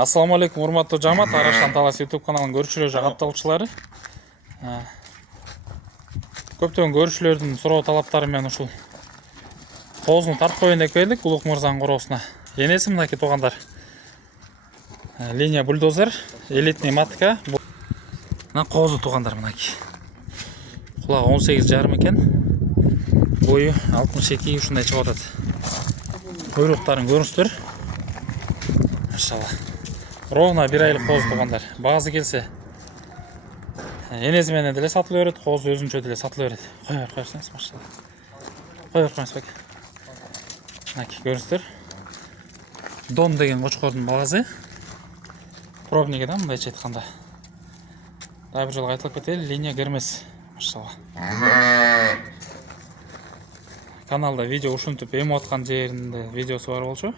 Ассаламу алейкум, урматтуу жамаат, Арашан Талас YouTube каналынын көрүүчүлөрү, катталуучулары. Көптөгөн көрүүчүлөрдүн суроо талаптары менен ушул коозуну тартып коеюн деп келдик Улук мырзанын короосуна. Энеси мынакей туугандар. Линия бульдозер, элитный матка. Мына коозу туугандар мынакей. Кулагы 18,5 экен. Бою 62 ушундай чыгып атат. Куйруктарын көрүңүздөр. Машалла. Ровно 1 айлык коз туугандар. Баазы келсе энези менен деле сатыла берет, коз өзүнчө деле сатыла берет. Кой берсеңиз, машалла. Кой берсеңиз бек. Мынакей көрүңүздөр. Дон деген кочкордун баласы. Пробниги да мындайча айтканда. Дагы бир жолу айтылып кетели, линия кермес. Машалла. Каналда видео ушинтип эми аткан жеринде видеосу бар болчу.